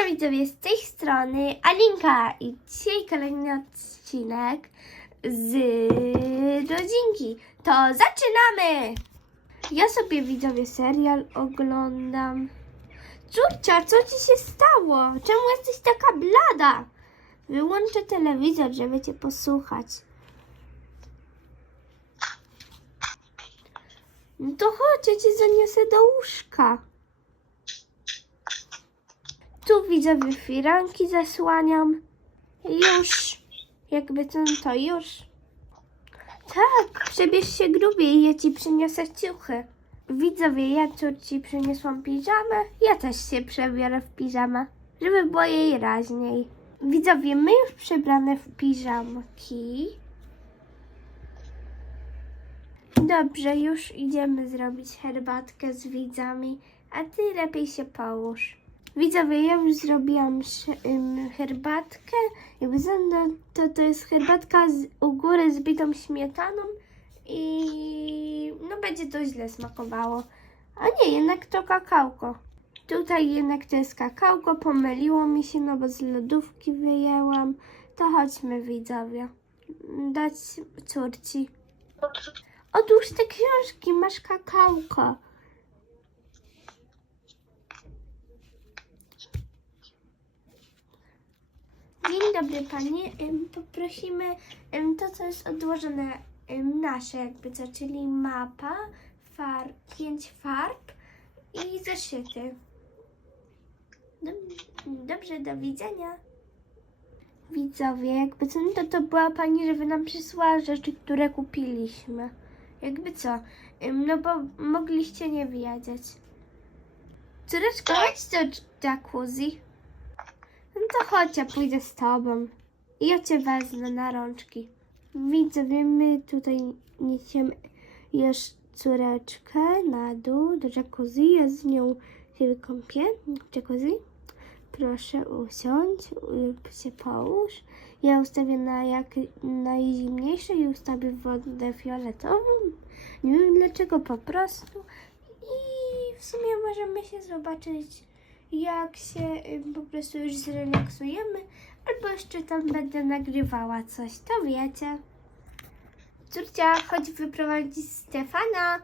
Cześć widzowie, z tej strony Alinka i dzisiaj kolejny odcinek z rodzinki. To zaczynamy! Ja sobie widzowie serial oglądam. Córcia, co ci się stało? Czemu jesteś taka blada? Wyłączę telewizor, żeby cię posłuchać. No to chodź, ja cię zaniosę do łóżka. Tu widzowie firanki zasłaniam. Już. Jakby to, no to już. Tak, przebierz się grubiej ja ci przyniosę ciuchy. Widzowie, ja córci przyniosłam piżamę. Ja też się przebiorę w piżamę, żeby było jej raźniej. Widzowie, my już przebrane w piżamki. Dobrze, już idziemy zrobić herbatkę z widzami, a ty lepiej się połóż. Widzowie, ja już zrobiłam herbatkę. Jakby zęda, to, to jest herbatka z, u góry z bitą śmietaną i no będzie to źle smakowało. A nie, jednak to kakałko. Tutaj jednak to jest kakałko, pomyliło mi się, no bo z lodówki wyjęłam. To chodźmy widzowie, dać córci. Otóż te książki, masz kakałko. Dobry Pani. Poprosimy to, co jest odłożone nasze, jakby co, czyli mapa, far, pięć farb i zeszyty. Dob- Dobrze, do widzenia. Widzowie, jakby co, no to, to była Pani, żeby nam przysłała rzeczy, które kupiliśmy. Jakby co, no bo mogliście nie wiedzieć. Córeczko, chodź do jacuzzi. No to chodź, ja pójdę z tobą. I ja cię wezmę na rączki. Widzowie, my tutaj niesiemy już córeczkę na dół do jacuzzi. Ja z nią się kąpię jacuzzi. Proszę usiądź, się połóż. Ja ustawię na jak najzimniejsze i ustawię wodę fioletową. Nie wiem dlaczego, po prostu. I w sumie możemy się zobaczyć jak się y, po prostu już zrelaksujemy, albo jeszcze tam będę nagrywała coś, to wiecie. Córcia, chodź wyprowadzić Stefana.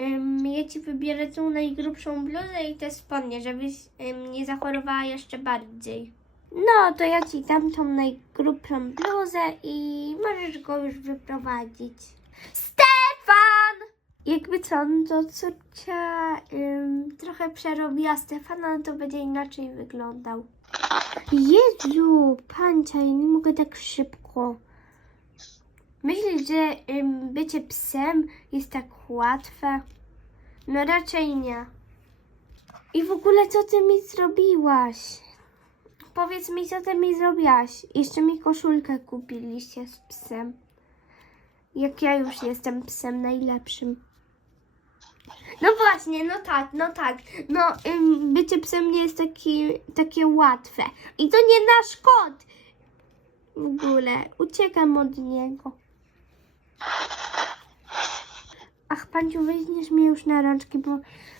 Ym, ja ci wybiorę tą najgrubszą bluzę i te spodnie, żebyś ym, nie zachorowała jeszcze bardziej. No, to ja ci dam tą najgrubszą bluzę i możesz go już wyprowadzić. Stefan! Jakby co, no to córcia ym, trochę przerobiła Stefana, no to będzie inaczej wyglądał. Jezu, pancia, ja nie mogę tak szybko. Myślisz, że ym, bycie psem jest tak łatwe? No raczej nie. I w ogóle co ty mi zrobiłaś? Powiedz mi, co ty mi zrobiłaś. Jeszcze mi koszulkę kupiliście z psem. Jak ja już jestem psem najlepszym. No właśnie, no tak, no tak. No, ym, bycie psem nie jest taki, takie łatwe. I to nie nasz kot. W ogóle, uciekam od niego. Ach, Panciu, weźmiesz mnie już na rączki, bo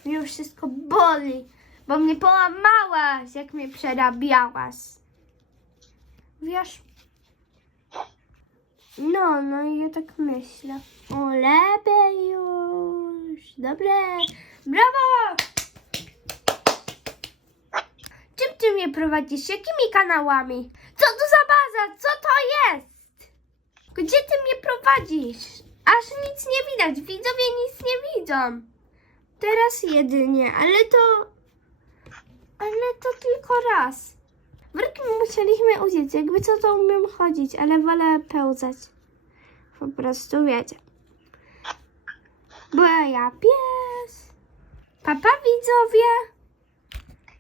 mnie już wszystko boli. Bo mnie połamałaś, jak mnie przerabiałaś. Wiesz? No, no i ja tak myślę. O, lepiej już. Dobre. Brawo! Czym ty mnie prowadzisz? Jakimi kanałami? Co to za baza? Co to jest? Gdzie ty mnie prowadzisz? Aż nic nie widać. Widzowie nic nie widzą. Teraz jedynie, ale to... Ale to tylko raz. Wrki musieliśmy uciec. Jakby co to umiem chodzić, ale wolę pełzać. Po prostu wiecie. Bo ja pies. Papa widzowie.